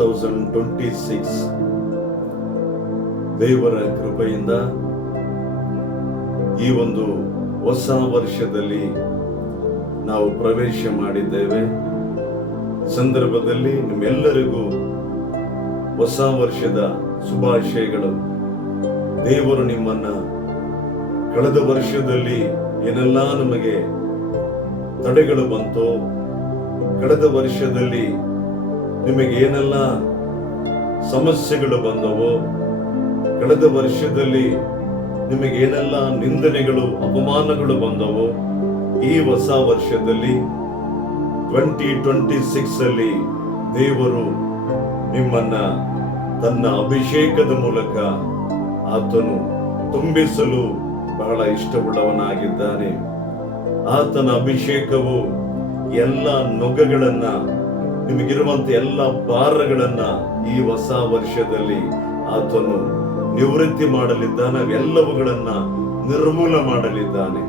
2026 ದೇವರ ಕೃಪೆಯಿಂದ ಈ ಒಂದು ಹೊಸ ವರ್ಷದಲ್ಲಿ ನಾವು ಪ್ರವೇಶ ಮಾಡಿದ್ದೇವೆ. ಸಂದರ್ಭದಲ್ಲಿ ನಿಮ್ಮೆಲ್ಲರಿಗೂ ಹೊಸ ವರ್ಷದ ಶುಭಾಶಯಗಳು. ದೇವರು ನಿಮ್ಮನ್ನ ಕಳೆದ ವರ್ಷದಲ್ಲಿ ಏನೆಲ್ಲ ನಮಗೆ ತಡೆಗಳು ಬಂತೋ, ಕಳೆದ ವರ್ಷದಲ್ಲಿ ನಿಮಗೆ ಏನೆಲ್ಲ ಸಮಸ್ಯೆಗಳು ಬಂದವೋ, ಕಳೆದ ವರ್ಷದಲ್ಲಿ ನಿಮಗೆ ಏನೆಲ್ಲ ನಿಂದನೆಗಳು ಅಪಮಾನಗಳು ಬಂದವೋ, ಈ ಹೊಸ ವರ್ಷದಲ್ಲಿ 2026 ಅಲ್ಲಿ ದೇವರು ನಿಮ್ಮನ್ನ ತನ್ನ ಅಭಿಷೇಕದ ಮೂಲಕ ಆತನು ತುಂಬಿಸಲು ಬಹಳ ಇಷ್ಟವುಳ್ಳವನಾಗಿದ್ದಾನೆ. ಆತನ ಅಭಿಷೇಕವು ಎಲ್ಲ ನೊಗಗಳನ್ನ, ನಿಮಗಿರುವಂತ ಎಲ್ಲ ಭಾರಗಳನ್ನ ಈ ಹೊಸ ವರ್ಷದಲ್ಲಿ ಆತನು ನಿವೃತ್ತಿ ಮಾಡಲಿದ್ದಾನೆ. ಅವೆಲ್ಲವುಗಳನ್ನ ನಿರ್ಮೂಲ ಮಾಡಲಿದ್ದಾನೆ.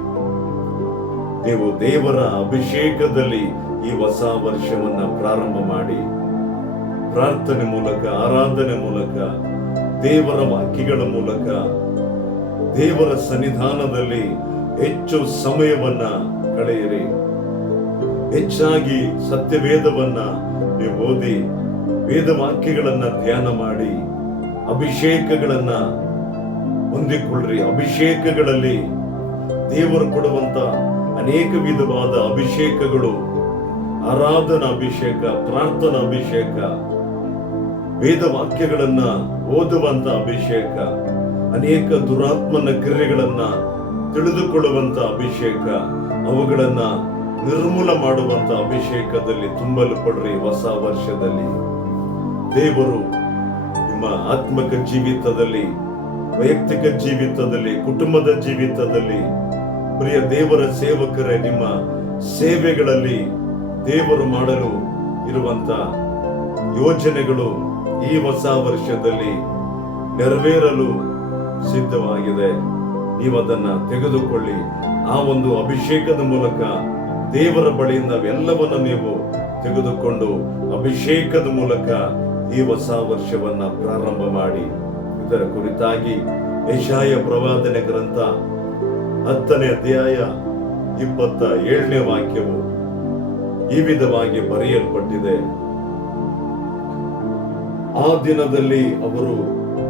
ನೀವು ದೇವರ ಅಭಿಷೇಕದಲ್ಲಿ ಈ ಹೊಸ ವರ್ಷವನ್ನ ಪ್ರಾರಂಭ ಮಾಡಿ, ಪ್ರಾರ್ಥನೆ ಮೂಲಕ, ಆರಾಧನೆ ಮೂಲಕ, ದೇವರ ವಾಕ್ಯಗಳ ಮೂಲಕ, ದೇವರ ಸನ್ನಿಧಾನದಲ್ಲಿ ಹೆಚ್ಚು ಸಮಯವನ್ನ ಕಳೆಯಿರಿ. ಹೆಚ್ಚಾಗಿ ಸತ್ಯವೇದವನ್ನ ನೀವು ಓದಿ, ವೇದ ವಾಕ್ಯಗಳನ್ನ ಧ್ಯಾನ ಮಾಡಿ, ಅಭಿಷೇಕಗಳನ್ನ ಹೊಂದಿಕೊಳ್ಳ್ರಿ. ಅಭಿಷೇಕಗಳಲ್ಲಿ ದೇವರು ಕೊಡುವಂತ ಅನೇಕ ವಿಧವಾದ ಅಭಿಷೇಕಗಳು, ಆರಾಧನಾ ಅಭಿಷೇಕ, ಪ್ರಾರ್ಥನಾ ಅಭಿಷೇಕ, ವೇದ ವಾಕ್ಯಗಳನ್ನ ಓದುವಂತ ಅಭಿಷೇಕ, ಅನೇಕ ದುರಾತ್ಮನ ಕ್ರಿಯೆಗಳನ್ನ ತಿಳಿದುಕೊಳ್ಳುವಂತ ಅಭಿಷೇಕ, ಅವುಗಳನ್ನ ನಿರ್ಮೂಲ ಮಾಡುವಂತ ಅಭಿಷೇಕದಲ್ಲಿ ತುಂಬಲು ಪಡ್ರಿ. ಹೊಸ ವರ್ಷದಲ್ಲಿ ದೇವರು ನಿಮ್ಮ ಆತ್ಮಿಕ ಜೀವಿತದಲ್ಲಿ, ವೈಯಕ್ತಿಕ ಜೀವಿತದಲ್ಲಿ, ಕುಟುಂಬದ ಜೀವಿತದಲ್ಲಿ, ಪ್ರಿಯ ದೇವರ ಸೇವಕರೇ, ನಿಮ್ಮ ಸೇವೆಗಳಲ್ಲಿ ದೇವರು ಮಾಡಲು ಇರುವಂತ ಯೋಜನೆಗಳು ಈ ಹೊಸ ವರ್ಷದಲ್ಲಿ ನೆರವೇರಲು ಸಿದ್ಧವಾಗಿದೆ. ನೀವು ಅದನ್ನ ತೆಗೆದುಕೊಳ್ಳಿ. ಆ ಒಂದು ಅಭಿಷೇಕದ ಮೂಲಕ ದೇವರ ಬಳಿಯಿಂದ ಅವೆಲ್ಲವನ್ನ ನೀವು ತೆಗೆದುಕೊಂಡು ಅಭಿಷೇಕದ ಮೂಲಕ ಈ ಹೊಸ ವರ್ಷವನ್ನ ಪ್ರಾರಂಭ ಮಾಡಿ. ಇದರ ಕುರಿತಾಗಿ ಯೆಶಾಯ ಪ್ರವಾದನೆ ಗ್ರಂಥ 10ನೇ ಅಧ್ಯಾಯ 27ನೇ ವಾಕ್ಯವು ಈ ವಿಧವಾಗಿ ಬರೆಯಲ್ಪಟ್ಟಿದೆ. ಆ ದಿನದಲ್ಲಿ ಅವರು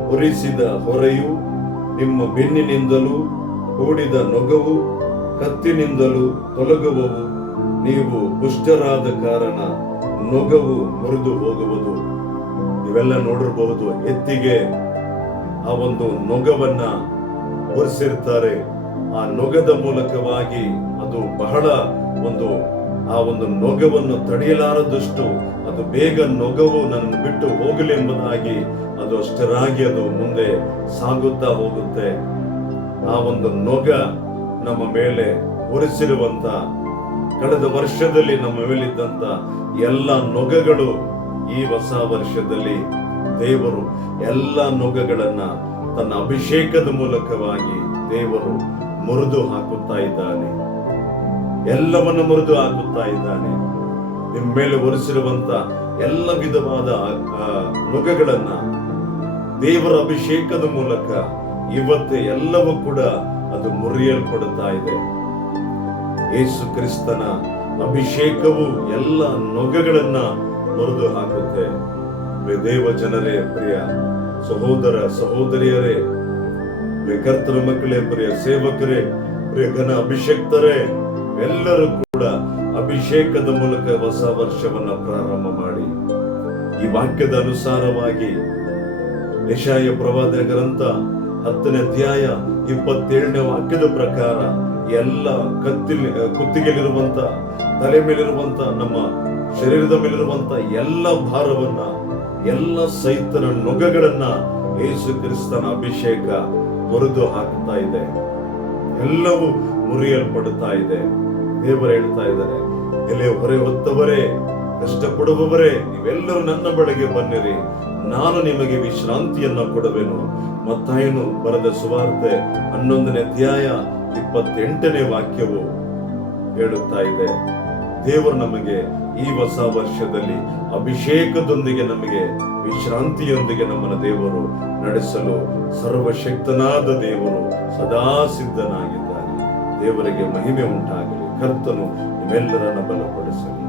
ಹೊರಿಸಿದ ಹೊರೆಯು ನಿಮ್ಮ ಬೆನ್ನಿನಿಂದಲೂ ಹೂಡಿದ ನೊಗವು ಕತ್ತಿನಿಂದಲೂ ತೊಲಗುವವು. ನೀವು ಪುಷ್ಟರಾದ ಕಾರಣ ನೊಗವು ಮುರಿದು ಹೋಗುವುದು. ಇವೆಲ್ಲ ನೋಡಿರಬಹುದು. ಎತ್ತಿಗೆ ಆ ಒಂದು ನೊಗವನ್ನ ಹೊರಿಸಿರ್ತಾರೆ. ಆ ನೊಗದ ಮೂಲಕವಾಗಿ ಅದು ಬಹಳ ಆ ಒಂದು ನೊಗವನ್ನು ತಡೆಯಲಾರದಷ್ಟು ಅದು ಬೇಗ ನೊಗವು ನನ್ನ ಬಿಟ್ಟು ಹೋಗಲಿ ಎಂಬುದಾಗಿ ಅದು ಅಷ್ಟರಾಗಿ ಅದು ಮುಂದೆ ಸಾಗುತ್ತಾ ಹೋಗುತ್ತೆ. ಆ ಒಂದು ನೊಗ ನಮ್ಮ ಮೇಲೆ ಹೊರಿಸಿರುವಂತ, ಕಳೆದ ವರ್ಷದಲ್ಲಿ ನಮ್ಮ ಮೇಲಿದ್ದಂತ ಎಲ್ಲ ನೊಗಗಳು ಈ ಹೊಸ ವರ್ಷದಲ್ಲಿ ದೇವರು ಎಲ್ಲ ನೊಗಗಳನ್ನ ತನ್ನ ಅಭಿಷೇಕದ ಮೂಲಕವಾಗಿ ದೇವರು ಮುರಿದು ಹಾಕುತ್ತಾ ಇದ್ದಾನೆ. ಎಲ್ಲವನ್ನು ಮುರಿದು ಹಾಕುತ್ತಾ ಇದ್ದಾನೆ. ನಿಮ್ಮ ಮೇಲೆ ಹೊರಿಸಿರುವಂತ ಎಲ್ಲ ವಿಧವಾದ ನೊಗಗಳನ್ನ ದೇವರ ಅಭಿಷೇಕದ ಮೂಲಕ ಇವತ್ತೇ ಎಲ್ಲವೂ ಕೂಡ ಅದು ಮುರಿಯಲ್ಪಡುತ್ತಾ ಇದೆ. ಯೇಸು ಕ್ರಿಸ್ತನ ಅಭಿಷೇಕವು ಎಲ್ಲ ನೊಗಗಳನ್ನ ಮುರಿದು ಹಾಕುತ್ತೆ. ದೇವ ಜನರೇ, ಪ್ರಿಯ ಸಹೋದರ ಸಹೋದರಿಯರೇ, ಪ್ರಿಯ ಕರ್ತನ ಮಕ್ಕಳೇ, ಪ್ರಿಯ ಸೇವಕರೇ, ಪ್ರಿಯ ಘನ ಅಭಿಷೇಕ್ತರೇ, ಎಲ್ಲರೂ ಕೂಡ ಅಭಿಷೇಕದ ಮೂಲಕ ಹೊಸ ವರ್ಷವನ್ನ ಪ್ರಾರಂಭ ಮಾಡಿ. ಈ ವಾಕ್ಯದ ಅನುಸಾರವಾಗಿ ಯೆಶಾಯ ಪ್ರವಾದನೆ ಗ್ರಂಥ 10ನೇ ಅಧ್ಯಾಯ 27ನೇ ವಾಕ್ಯದ ಪ್ರಕಾರ ಎಲ್ಲ ಕುತ್ತಿಗೆಲಿರುವಂತ, ತಲೆ ಮೇಲಿರುವಂತ, ನಮ್ಮ ಶರೀರದ ಮೇಲಿರುವಂತ ಎಲ್ಲ ಭಾರವನ್ನ, ಎಲ್ಲ ಸೈತನ ನೊಗಗಳನ್ನ ಯೇಸು ಕ್ರಿಸ್ತನ ಅಭಿಷೇಕ ಮುರಿದು ಹಾಕ್ತಾ ಇದೆ. ಎಲ್ಲವೂ ಮುರಿಯಲ್ಪಡುತ್ತಾ ಇದೆ. ದೇವರು ಹೇಳ್ತಾ ಇದ್ದಾರೆ, ಎಲೆ ಹೊರೆ ಹೊತ್ತವರೇ, ಕಷ್ಟಪಡುವವರೇ, ನೀವೆಲ್ಲರೂ ನನ್ನ ಬಳಿಗೆ ಬನ್ನಿರಿ, ನಾನು ನಿಮಗೆ ವಿಶ್ರಾಂತಿಯನ್ನ ಕೊಡುವೆನು. ಮತ್ತಾಯನು ಬರೆದ ಸುವಾರ್ತೆ 11ನೇ ಅಧ್ಯಾಯ 28ನೇ ವಾಕ್ಯವು ಹೇಳುತ್ತಾ ಇದೆ. ದೇವರು ನಮಗೆ ಈ ಹೊಸ ವರ್ಷದಲ್ಲಿ ಅಭಿಷೇಕದೊಂದಿಗೆ, ನಮಗೆ ವಿಶ್ರಾಂತಿಯೊಂದಿಗೆ ನಮ್ಮನ್ನ ದೇವರು ನಡೆಸಲು ಸರ್ವಶಕ್ತನಾದ ದೇವರು ಸದಾ ಸಿದ್ಧನಾಗಿದ್ದಾನೆ. ದೇವರಿಗೆ ಮಹಿಮೆ ಉಂಟಾಗಲಿ. ಕರ್ತನು ನಿಮ್ಮೆಲ್ಲರನ್ನ ಬಲಪಡಿಸಲಿ.